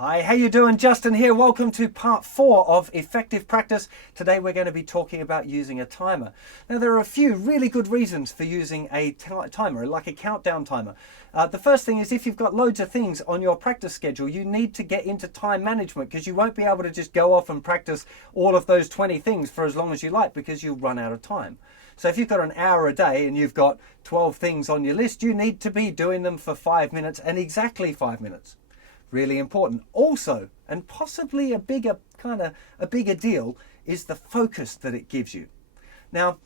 Hi, how you doing? Justin here. Welcome to part 4 of Effective Practice. Today we're going to be talking about using a timer. Now there are a few really good reasons for using a timer, like a countdown timer. The first thing is if you've got loads of things on your practice schedule, you need to get into time management because you won't be able to just go off and practice all of those 20 things for as long as you like because you'll run out of time. So if you've got an hour a day and you've got 12 things on your list, you need to be doing them for 5 minutes and exactly 5 minutes. Really important. Also, and possibly a bigger deal, is the focus that it gives you. Now,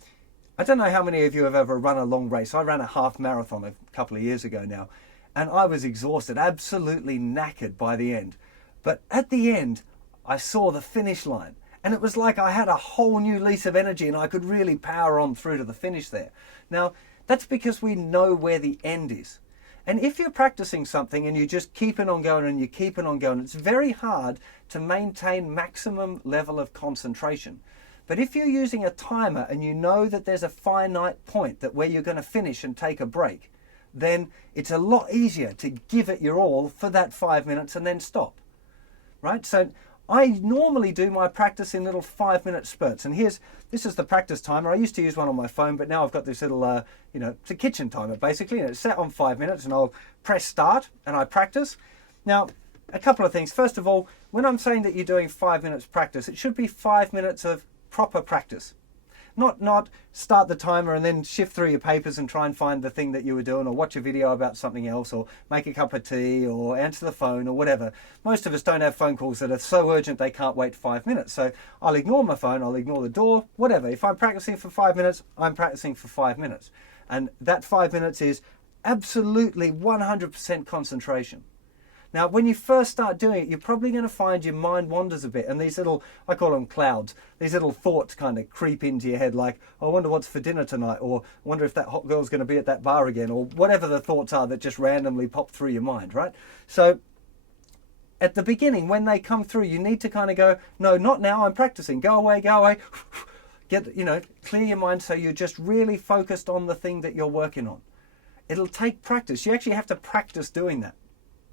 I don't know how many of you have ever run a long race. I ran a half marathon a couple of years ago now, and I was exhausted, absolutely knackered by the end. But at the end, I saw the finish line, and it was like I had a whole new lease of energy and I could really power on through to the finish there. Now, that's because we know where the end is. And if you're practicing something and you just keeping on going and you keeping on going, it's very hard to maintain maximum level of concentration. But if you're using a timer and you know that there's a finite point that where you're going to finish and take a break, then it's a lot easier to give it your all for that 5 minutes and then stop. Right? So I normally do my practice in little 5-minute spurts. And this is the practice timer. I used to use one on my phone, but now I've got this little, it's a kitchen timer basically, and it's set on 5 minutes, and I'll press start and I practice. Now, a couple of things. First of all, when I'm saying that you're doing 5 minutes practice, it should be 5 minutes of proper practice. Not start the timer and then shift through your papers and try and find the thing that you were doing, or watch a video about something else, or make a cup of tea, or answer the phone, or whatever. Most of us don't have phone calls that are so urgent they can't wait 5 minutes. So I'll ignore my phone, I'll ignore the door, whatever. If I'm practicing for 5 minutes, I'm practicing for 5 minutes. And that 5 minutes is absolutely 100% concentration. Now, when you first start doing it, you're probably going to find your mind wanders a bit, and these little, I call them clouds, these little thoughts kind of creep into your head like, oh, I wonder what's for dinner tonight, or I wonder if that hot girl's going to be at that bar again, or whatever the thoughts are that just randomly pop through your mind, right? So at the beginning, when they come through, you need to kind of go, no, not now, I'm practicing, go away, clear your mind so you're just really focused on the thing that you're working on. It'll take practice. You actually have to practice doing that.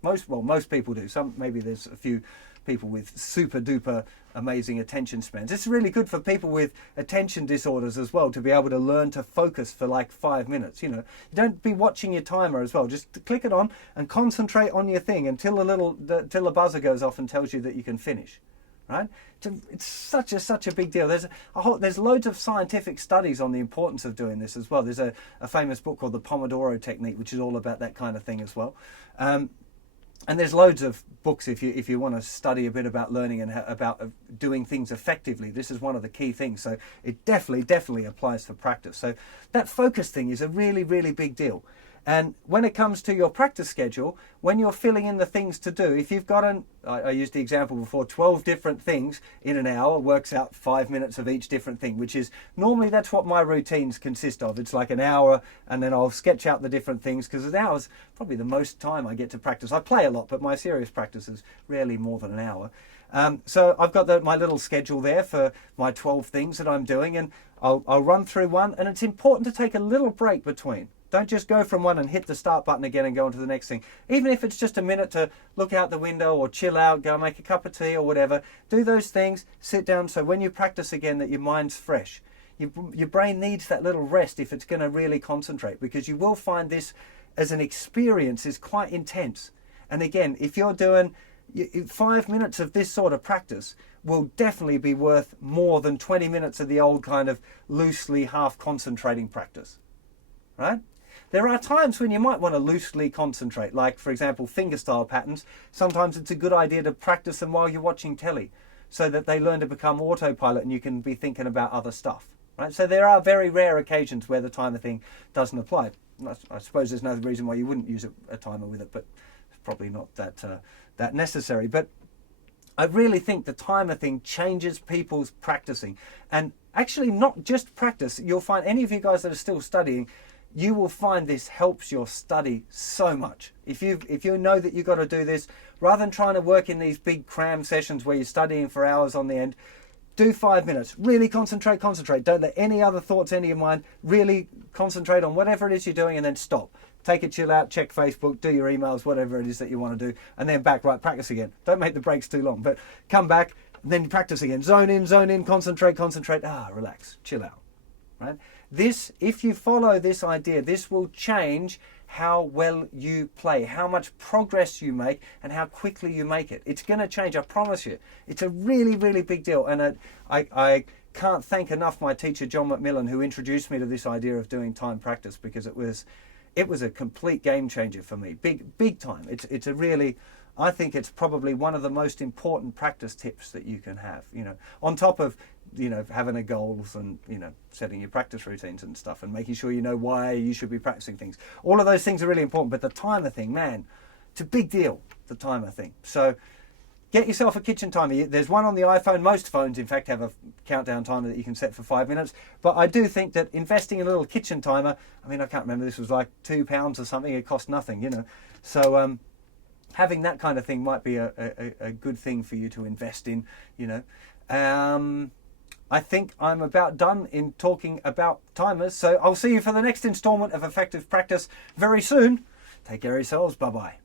Most people do. Maybe there's a few people with super duper amazing attention spans. It's really good for people with attention disorders as well to be able to learn to focus for like 5 minutes. You don't be watching your timer as well. Just click it on and concentrate on your thing until till the buzzer goes off and tells you that you can finish. Right? It's such a big deal. There's loads of scientific studies on the importance of doing this as well. There's a famous book called the Pomodoro Technique, which is all about that kind of thing as well. And there's loads of books if you want to study a bit about learning and about doing things effectively. This is one of the key things. So it definitely applies for practice. So that focus thing is a really, really big deal. And when it comes to your practice schedule, when you're filling in the things to do, if you've got I used the example before, 12 different things in an hour works out 5 minutes of each different thing, which is normally that's what my routines consist of. It's like an hour, and then I'll sketch out the different things because an hour's probably the most time I get to practice. I play a lot, but my serious practice is rarely more than an hour. So I've got my little schedule there for my 12 things that I'm doing, and I'll run through one, and it's important to take a little break between. Don't just go from one and hit the start button again and go on to the next thing. Even if it's just a minute to look out the window or chill out, go make a cup of tea or whatever, do those things, sit down so when you practice again that your mind's fresh. Your brain needs that little rest if it's going to really concentrate, because you will find this as an experience is quite intense. And again, if you're doing 5 minutes of this sort of practice will definitely be worth more than 20 minutes of the old kind of loosely half concentrating practice, right? There are times when you might want to loosely concentrate, like, for example, fingerstyle patterns. Sometimes it's a good idea to practice them while you're watching telly so that they learn to become autopilot and you can be thinking about other stuff, right? So there are very rare occasions where the timer thing doesn't apply. I suppose there's no reason why you wouldn't use a timer with it, but it's probably not that necessary. But I really think the timer thing changes people's practicing. And actually not just practice. You'll find any of you guys that are still studying, you will find this helps your study so much. If you know that you've got to do this, rather than trying to work in these big cram sessions where you're studying for hours on the end, Do 5 minutes. Really concentrate. Don't let any other thoughts enter your mind. Really concentrate on whatever it is you're doing, and then stop. Take a chill out, check Facebook, do your emails, whatever it is that you want to do, and then back, right, practice again. Don't make the breaks too long, but come back, and then practice again. Zone in, concentrate. Relax, chill out, right? This, if you follow this idea, this will change how well you play, how much progress you make, and how quickly you make it. It's going to change, I promise you. It's a really, really big deal. And I can't thank enough my teacher, John McMillan, who introduced me to this idea of doing time practice, because it was a complete game changer for me. Big time. It's a really, I think it's probably one of the most important practice tips that you can have, on top of, having a goals and, setting your practice routines and stuff, and making sure you know why you should be practicing things. All of those things are really important, but the timer thing, man, it's a big deal, the timer thing. So get yourself a kitchen timer. There's one on the iPhone. Most phones, in fact, have a countdown timer that you can set for 5 minutes. But I do think that investing in a little kitchen timer, I can't remember, this was like £2 or something. It cost nothing, So having that kind of thing might be a good thing for you to invest in, I think I'm about done in talking about timers. So I'll see you for the next installment of Effective Practice very soon. Take care of yourselves. Bye-bye.